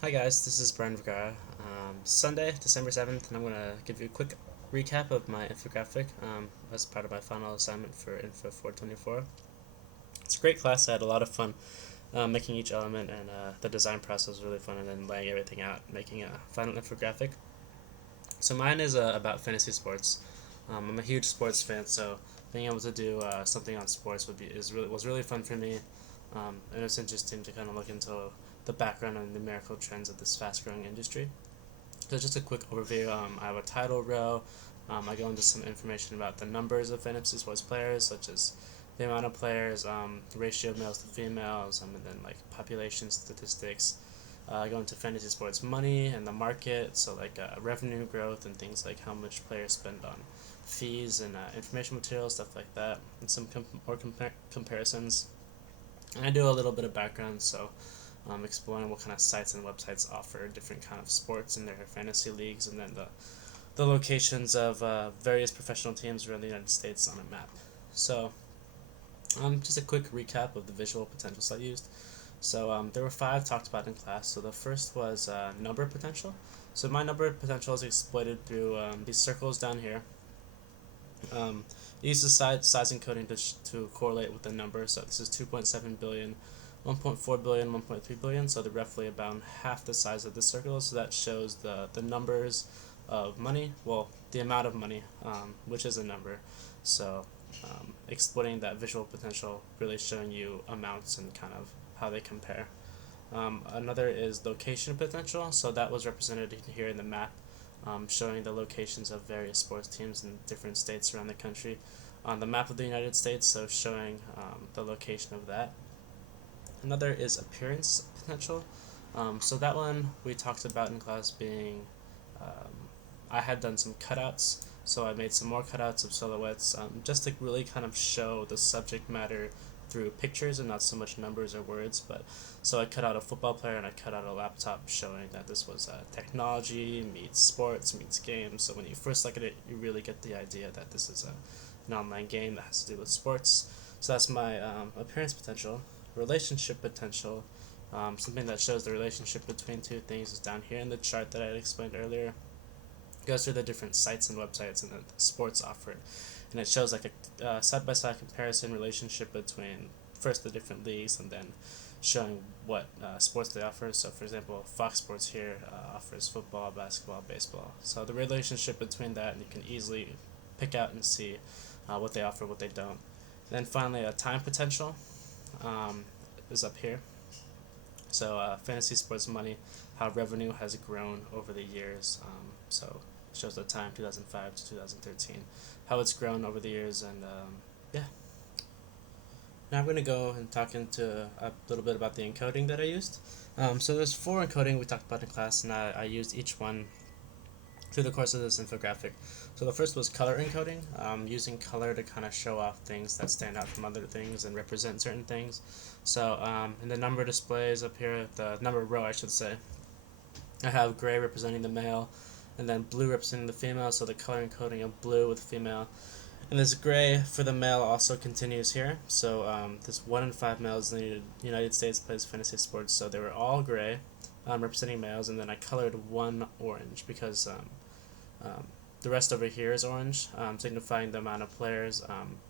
Hi guys, this is Brian Vergara. Sunday, December 7th, and I'm going to give you a quick recap of my infographic as part of my final assignment for Info 424. It's a great class. I had a lot of fun making each element, and the design process was really fun, and then laying everything out, making a final infographic. So mine is about fantasy sports. I'm a huge sports fan, so being able to do something on sports was really fun for me, and it's interesting to kind of look into the background and numerical trends of this fast growing industry. So just a quick overview. I have a title row. I go into some information about the numbers of fantasy sports players, such as the amount of players, ratio of males to females, and then like population statistics. I go into fantasy sports money and the market, so like revenue growth and things like how much players spend on fees and information materials, stuff like that, and some comparisons. And I do a little bit of background, so exploring what kind of sites and websites offer different kind of sports in their fantasy leagues, and then the locations of various professional teams around the United States on a map. So, just a quick recap of the visual potentials I used. So there were five talked about in class. So the first was number potential. So my number potential is exploited through these circles down here. It uses size encoding to correlate with the number. So this is 2.7 billion, 1.4 billion, 1.3 billion. So they're roughly about half the size of this circle. So that shows the numbers of money. Well, the amount of money, which is a number. So exploiting that visual potential, really showing you amounts and kind of how they compare. Another is location potential. So that was represented here in the map, showing the locations of various sports teams in different states around the country on the map of the United States, so showing the location of that. Another is appearance potential. So that one we talked about in class being, um, I had done some cutouts, so I made some more cutouts of silhouettes just to really kind of show the subject matter through pictures and not so much numbers or words. But so I cut out a football player and I cut out a laptop, showing that this was technology meets sports meets games. So when you first look at it, you really get the idea that this is an online game that has to do with sports. So that's my appearance potential. Relationship potential, something that shows the relationship between two things, is down here in the chart that I had explained earlier. It goes through the different sites and websites and the sports offered, and it shows like a side by side comparison relationship between first the different leagues and then showing what sports they offer. So, for example, Fox Sports here offers football, basketball, baseball. So the relationship between that, and you can easily pick out and see what they offer, what they don't. And then finally, a time potential um, is up here. So fantasy sports money, how revenue has grown over the years. So it shows the time 2005 to 2013, how it's grown over the years, and yeah. Now I'm going to go and talk into a little bit about the encoding that I used. So there's four encoding we talked about in class, and I used each one through the course of this infographic. So the first was color encoding, using color to kind of show off things that stand out from other things and represent certain things. So in the number displays up here, the number row I should say, I have gray representing the male, and then blue representing the female, so the color encoding of blue with female. And this gray for the male also continues here. So this 1 in 5 males in the United States plays fantasy sports, so they were all gray, representing males, and then I colored one orange because um, the rest over here is orange, signifying the amount of players.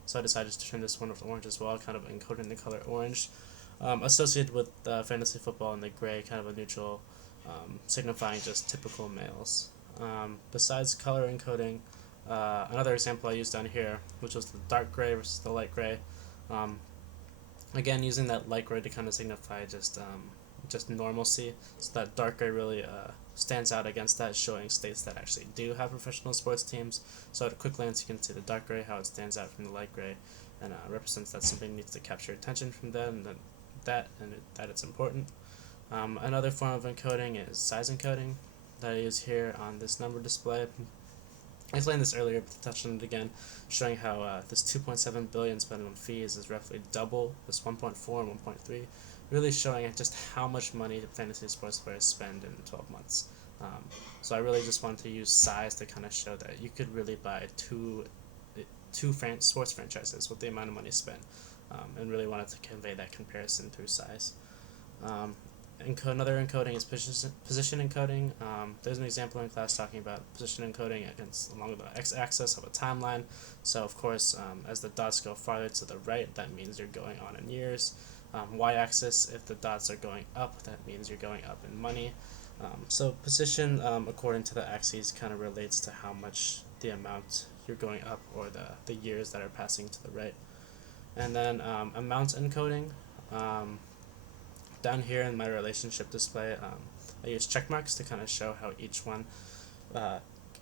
So I decided to turn this one with orange as well, kind of encoding the color orange, associated with fantasy football, and the gray, kind of a neutral, signifying just typical males. Besides color encoding, another example I used down here, which was the dark gray versus the light gray. Um, Again, using that light gray to kind of signify just normalcy. So that dark gray really stands out against that, showing states that actually do have professional sports teams. So at a quick glance, you can see the dark gray, how it stands out from the light gray, and represents that something needs to capture attention from them, and that it's important. Another form of encoding is size encoding that I use here on this number display. I explained this earlier, but to touch on it again, showing how this 2.7 billion spent on fees is roughly double this 1.4 and 1.3, really showing just how much money fantasy sports players spend in 12 months. So I really just wanted to use size to kind of show that you could really buy two sports franchises with the amount of money spent, and really wanted to convey that comparison through size. Um, Another encoding is position encoding. There's an example in class talking about position encoding against along the x-axis of a timeline. So of course, as the dots go farther to the right, that means you're going on in years. Y-axis, if the dots are going up, that means you're going up in money. So position, according to the axes, kind of relates to how much the amount you're going up, or the years that are passing to the right. And then amount encoding. Down here in my relationship display, I use check marks to kind of show how each one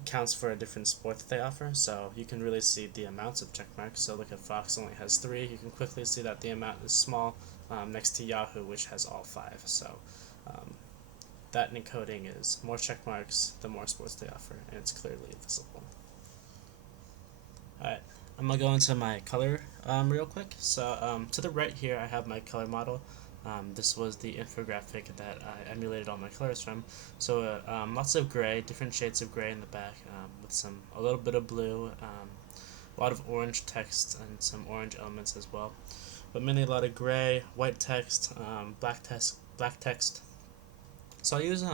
counts for a different sport that they offer. So you can really see the amounts of check marks. So look at Fox only has 3. You can quickly see that the amount is small next to Yahoo, which has all 5. So that encoding is more check marks, the more sports they offer, and it's clearly visible. Alright, I'm going to go into my color real quick. So to the right here, I have my color model. This was the infographic that I emulated all my colors from. So lots of gray, different shades of gray in the back, with a little bit of blue, a lot of orange text, and some orange elements as well. But mainly a lot of gray, white text, black text. So I use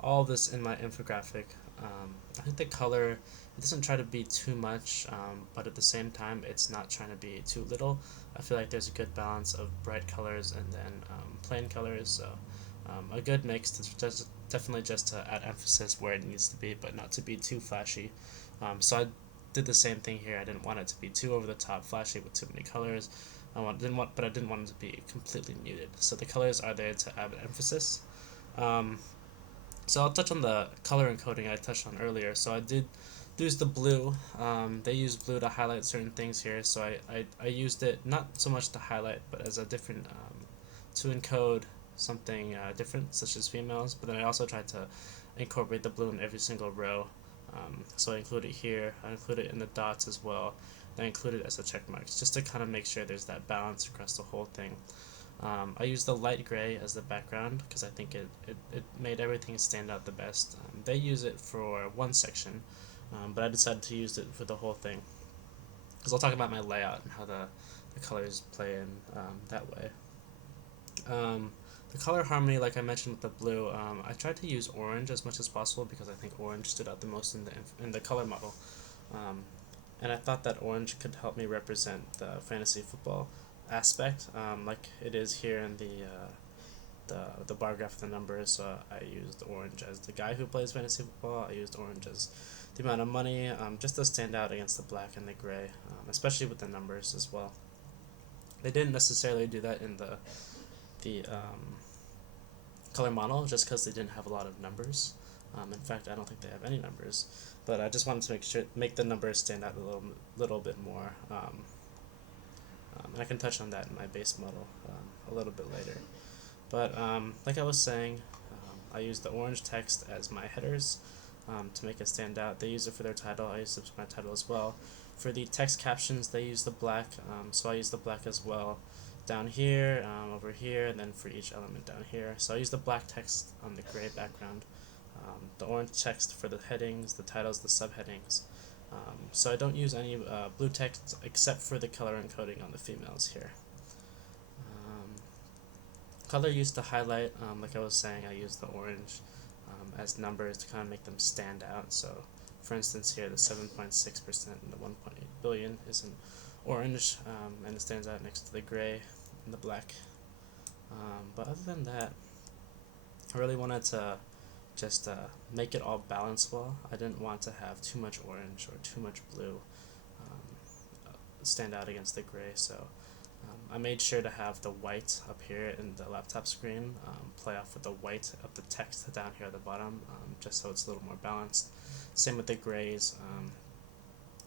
all of this in my infographic. I think the color, it doesn't try to be too much, but at the same time, it's not trying to be too little. I feel like there's a good balance of bright colors and then plain colors. So a good mix to definitely just to add emphasis where it needs to be, but not to be too flashy. So I did the same thing here. I didn't want it to be too over the top, flashy with too many colors. But I didn't want it to be completely muted. So the colors are there to add emphasis. So I'll touch on the color encoding I touched on earlier. So I did use the blue. They use blue to highlight certain things here. So I used it not so much to highlight, but as a different to encode something different, such as females. But then I also tried to incorporate the blue in every single row. So I include it here. I include it in the dots as well. I include it as the check marks, just to kind of make sure there's that balance across the whole thing. I used the light gray as the background because I think it made everything stand out the best. They use it for one section, but I decided to use it for the whole thing because I'll talk about my layout and how the colors play in that way. The color harmony, like I mentioned with the blue, I tried to use orange as much as possible because I think orange stood out the most in the color model. And I thought that orange could help me represent the fantasy football aspect, like it is here in the bar graph of the numbers. So I used orange as the guy who plays fantasy football. I used orange as the amount of money, just to stand out against the black and the gray, especially with the numbers as well. They didn't necessarily do that in the color model just because they didn't have a lot of numbers. In fact, I don't think they have any numbers, but I just wanted to make the numbers stand out a little bit more. And I can touch on that in my base model a little bit later. But like I was saying, I use the orange text as my headers to make it stand out. They use it for their title. I use it for my title as well. For the text captions, they use the black, so I use the black as well down here, over here, and then for each element down here. So I use the black text on the gray background, the orange text for the headings, the titles, the subheadings. So I don't use any blue text except for the color encoding on the females here. Color used to highlight, like I was saying, I use the orange as numbers to kind of make them stand out. So for instance here, the 7.6% and the 1.8 billion is in orange, and it stands out next to the gray and the black. But other than that, I really wanted to just make it all balanced well. I didn't want to have too much orange or too much blue stand out against the gray, so I made sure to have the white up here in the laptop screen play off with the white of the text down here at the bottom, just so it's a little more balanced. Same with the grays.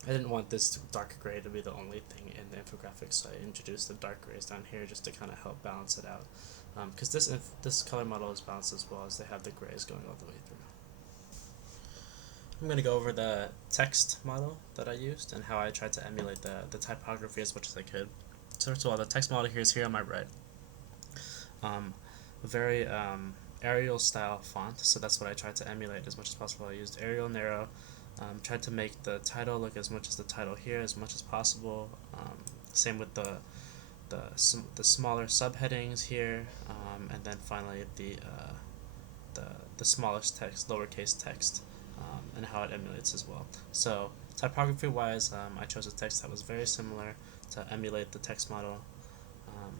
I didn't want this dark gray to be the only thing in the infographic, so I introduced the dark grays down here just to kind of help balance it out. Because this color model is balanced as well, as they have the grays going all the way through. I'm going to go over the text model that I used and how I tried to emulate the typography as much as I could. So first of all, the text model here on my right. A very Arial style font, so that's what I tried to emulate as much as possible. I used Arial narrow, tried to make the title look as much as the title here as much as possible. Same with the the smaller subheadings here, and then finally the the smallest text, lowercase text, and how it emulates as well. So typography wise, I chose a text that was very similar to emulate the text model. Um,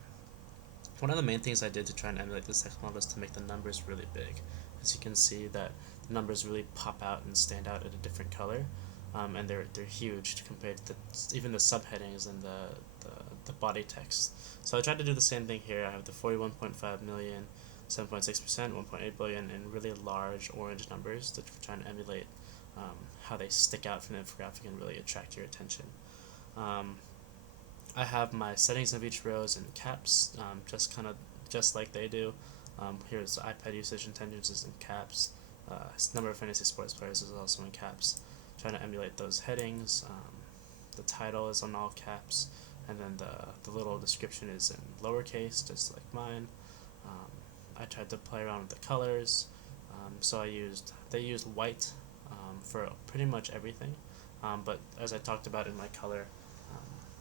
One of the main things I did to try and emulate this text model is to make the numbers really big. As you can see, that the numbers really pop out and stand out in a different color, and they're huge compared to even the subheadings and the body text. So I tried to do the same thing here. I have the 41.5 million, 7.6%, 1.8 billion, and really large orange numbers to try and emulate how they stick out from the infographic and really attract your attention. I have my settings of each rows in caps, just like they do. Here's iPad usage intentions is in caps. Number of fantasy sports players is also in caps. Trying to emulate those headings. The title is on all caps, and then the little description is in lowercase, just like mine. I tried to play around with the colors, so they used white for pretty much everything, but as I talked about in my color,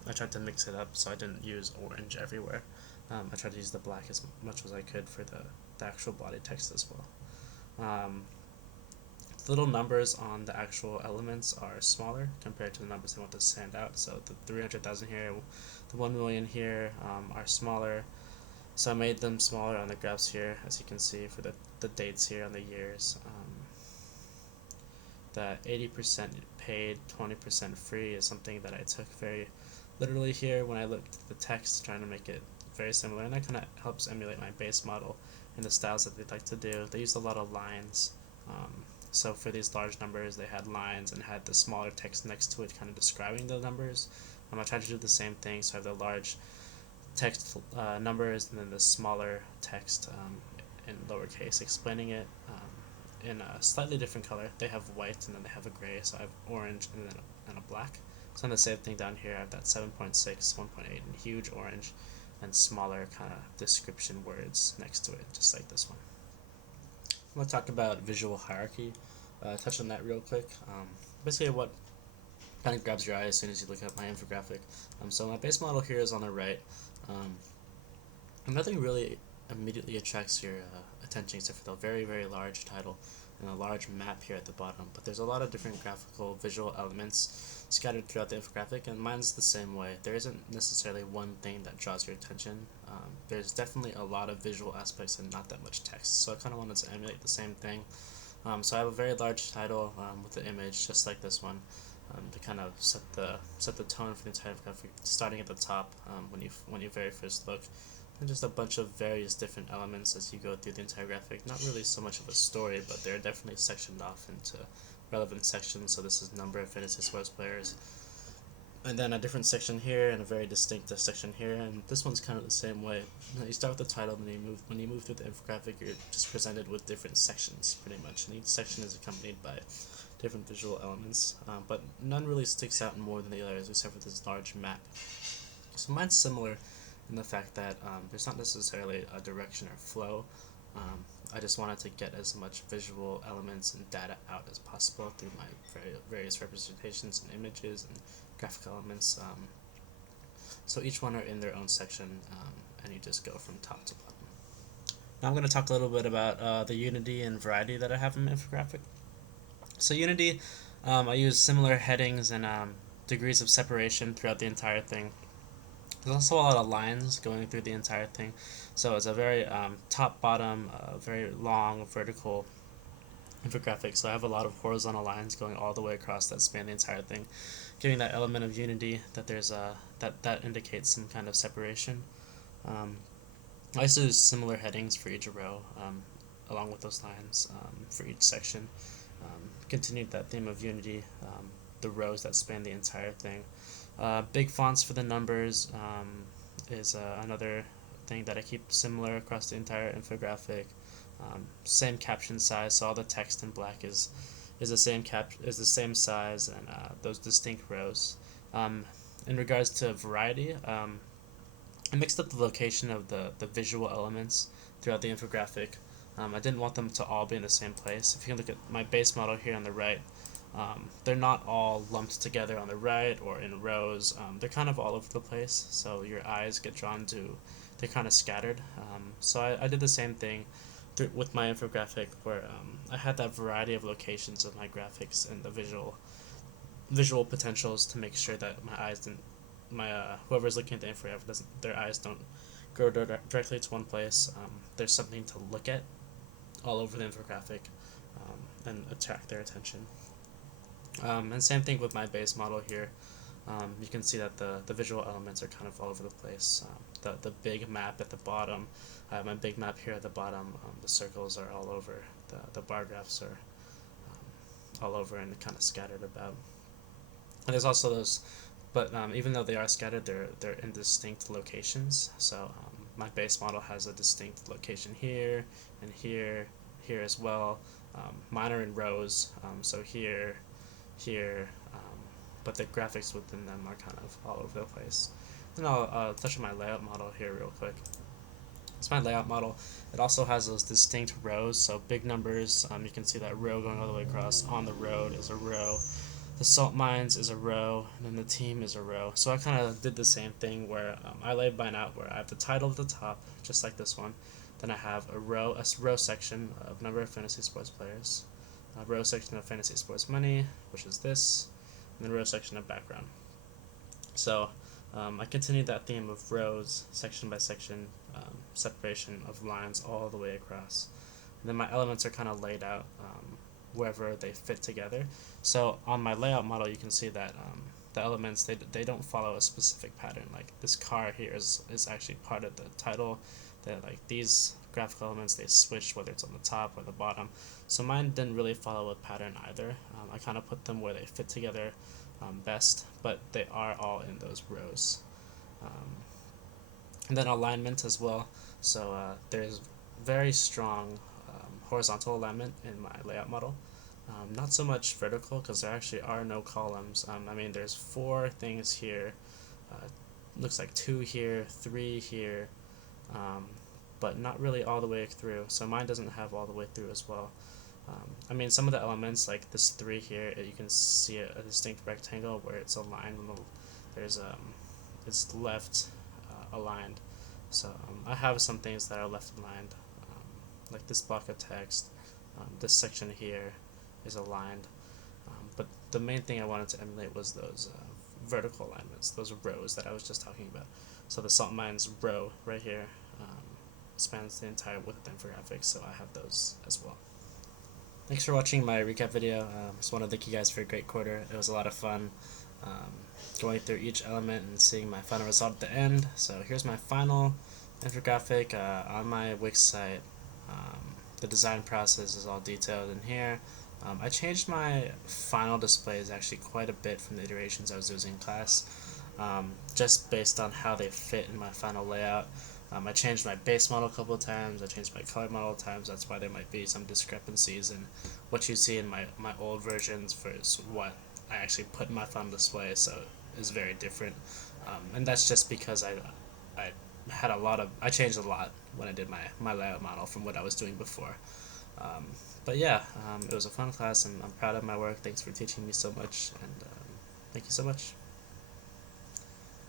I tried to mix it up, so I didn't use orange everywhere. I tried to use the black as much as I could for the actual body text as well. The little numbers on the actual elements are smaller compared to the numbers they want to stand out. So the 300,000 here, the 1 million here are smaller. So I made them smaller on the graphs here, as you can see for the dates here on the years. The 80% paid, 20% free is something that I took very literally here when I looked at the text, trying to make it very similar, and that kind of helps emulate my base model and the styles that they'd like to do. They used a lot of lines, so for these large numbers they had lines and had the smaller text next to it kind of describing the numbers. I tried to do the same thing, so I have the large text numbers and then the smaller text in lowercase explaining it in a slightly different color. They have white and then they have a gray, so I have orange and a black. So on the same thing down here, I have that 7.6, 1.8 and huge orange, and smaller kind of description words next to it, just like this one. I'm going to talk about visual hierarchy, touch on that real quick. Basically what kind of grabs your eye as soon as you look at my infographic. So my base model here is on the right. Nothing really immediately attracts your attention except for the very, very large title and a large map here at the bottom, but there's a lot of different graphical visual elements scattered throughout the infographic, and mine's the same way. There isn't necessarily one thing that draws your attention. There's definitely a lot of visual aspects and not that much text, so I kind of wanted to emulate the same thing. So I have a very large title with the image just like this one, to kind of set the tone for the entire graphic, starting at the top when you very first look, and just a bunch of various different elements as you go through the entire graphic. Not really so much of a story, but they're definitely sectioned off into relevant sections. So this is number of fantasy sports players, and then a different section here, and a very distinct section here. And this one's kind of the same way. You start with the title, and when you move through the infographic, you're just presented with different sections, pretty much, and each section is accompanied by different visual elements, but none really sticks out more than the others except for this large map. So mine's similar in the fact that there's not necessarily a direction or flow. I just wanted to get as much visual elements and data out as possible through my various representations and images and graphic elements. So each one are in their own section, and you just go from top to bottom. Now I'm going to talk a little bit about the unity and variety that I have in my infographic. So unity, I use similar headings and degrees of separation throughout the entire thing. There's also a lot of lines going through the entire thing, so it's a very top-bottom, very long vertical infographic. So I have a lot of horizontal lines going all the way across that span the entire thing, giving that element of unity that there's that indicates some kind of separation. I also use similar headings for each row, along with those lines for each section. Continued that theme of unity, the rows that span the entire thing. Big fonts for the numbers is another thing that I keep similar across the entire infographic. Same caption size, so all the text in black is the same size, and those distinct rows. In regards to variety, I mixed up the location of the visual elements throughout the infographic. I didn't want them to all be in the same place. If you can look at my base model here on the right, They're not all lumped together on the right or in rows. They're kind of all over the place, so your eyes get drawn to. They're kind of scattered. So I did the same thing with my infographic, where I had that variety of locations of my graphics and the visual potentials to make sure that my eyes didn't my whoever's looking at the infographic doesn't their eyes don't go directly to one place. There's something to look at all over the infographic, and attract their attention. And same thing with my base model here. You can see that the visual elements are kind of all over the place. The big map at the bottom, I have my big map here at the bottom. The circles are all over. The bar graphs are all over and kind of scattered about. And there's also those, but even though they are scattered, they're in distinct locations. So my base model has a distinct location here and here as well. Mine are in rows, so here, but the graphics within them are kind of all over the place. And I'll touch on my layout model here real quick. It's my layout model. It also has those distinct rows, so big numbers. You can see that row going all the way across. On the road is a row. The salt mines is a row, and then the team is a row. So I kind of did the same thing where I laid mine out where I have the title at the top, just like this one. Then I have a row section of number of fantasy sports players, a row section of fantasy sports money, which is this, and then row section of background. So I continued that theme of rows, section by section, separation of lines all the way across. And then my elements are kind of laid out wherever they fit together. So on my layout model, you can see that the elements, they don't follow a specific pattern. Like this car here is actually part of the title. That like these graphical elements, they switch whether it's on the top or the bottom. So mine didn't really follow a pattern either. I kind of put them where they fit together best, but they are all in those rows. And then alignment as well. So there's very strong horizontal alignment in my layout model. Not so much vertical because there actually are no columns. I mean, there's 4 things here. Looks like 2 here, 3 here, but not really all the way through. So mine doesn't have all the way through as well. I mean, some of the elements, like this 3 here, you can see a distinct rectangle where it's aligned. There's it's left aligned. So I have some things that are left aligned, like this block of text. This section here is aligned, but the main thing I wanted to emulate was those vertical alignments, those rows that I was just talking about. So the salt mines row right here spans the entire width of the infographic, so I have those as well. Thanks for watching my recap video. Just want to thank you guys for a great quarter. It was a lot of fun going through each element and seeing my final result at the end. So here's my final infographic on my Wix site. The design process is all detailed in here. I changed my final displays actually quite a bit from the iterations I was using in class, just based on how they fit in my final layout. I changed my base model a couple of times, I changed my color model times. That's why there might be some discrepancies in what you see in my old versions versus what I actually put in my final display, so it's very different. And that's just because I had I changed a lot when I did my layout model from what I was doing before. But yeah, it was a fun class and I'm proud of my work. Thanks for teaching me so much, and thank you so much.